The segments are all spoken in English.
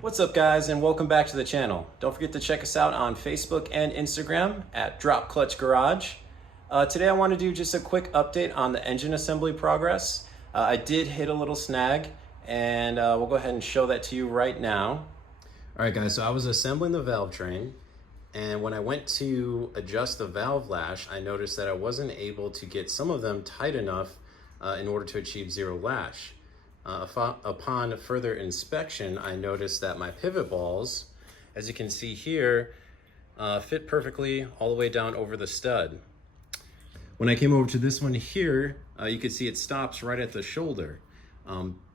What's up guys, and welcome back to the channel. Don't forget to check us out on Facebook and Instagram at Drop Clutch Garage. Today I want to do just a quick update on the engine assembly progress. I did hit a little snag and we'll go ahead and show that to you right now. All right guys, so I was assembling the Valvetrain, and when I went to adjust the valve lash, I noticed that I wasn't able to get some of them tight enough in order to achieve zero lash. Upon further inspection, I noticed that my pivot balls, as you can see here, fit perfectly all the way down over the stud. When I came over to this one here, you can see it stops right at the shoulder.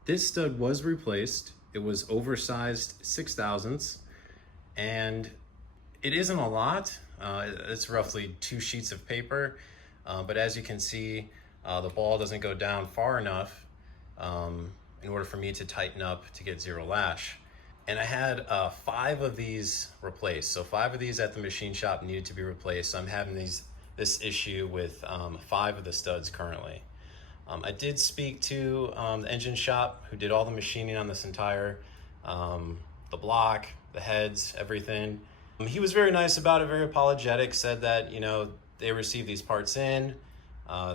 This stud was replaced. It was oversized 6/1000ths, and it isn't a lot. It's roughly 2 sheets of paper, but as you can see, the ball doesn't go down far enough in order for me to tighten up to get zero lash. And I had 5 of these replaced. So 5 of these at the machine shop needed to be replaced. So I'm having this issue with 5 of the studs currently. I did speak to the engine shop who did all the machining on this entire, the block, the heads, everything. He was very nice about it, very apologetic, said that, you know, they received these parts in,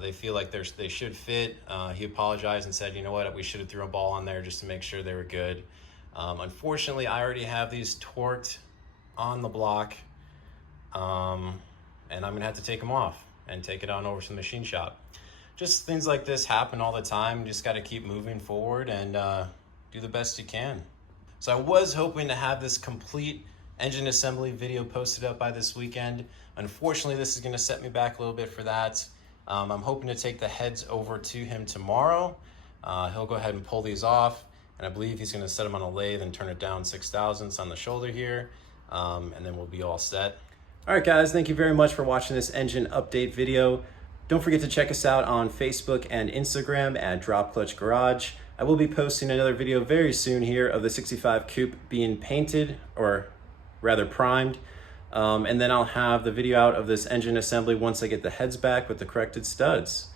they feel like they should fit. He apologized and said, you know what, we should have threw a ball on there just to make sure they were good. Unfortunately, I already have these torqued on the block, and I'm gonna have to take them off and take it on over to the machine shop. Just things like this happen all the time. You just got to keep moving forward and do the best you can. So I was hoping to have this complete engine assembly video posted up by this weekend. Unfortunately, this is going to set me back a little bit for that. I'm hoping to take the heads over to him tomorrow. He'll go ahead and pull these off, and I believe he's going to set them on a lathe and turn it down 6/1000ths on the shoulder here, and then we'll be all set. All right guys, thank you very much for watching this engine update video. Don't forget to check us out on Facebook and Instagram at Drop Clutch Garage. I will be posting another video very soon here of the 65 Coupe being painted, or rather primed. And then I'll have the video out of this engine assembly once I get the heads back with the corrected studs.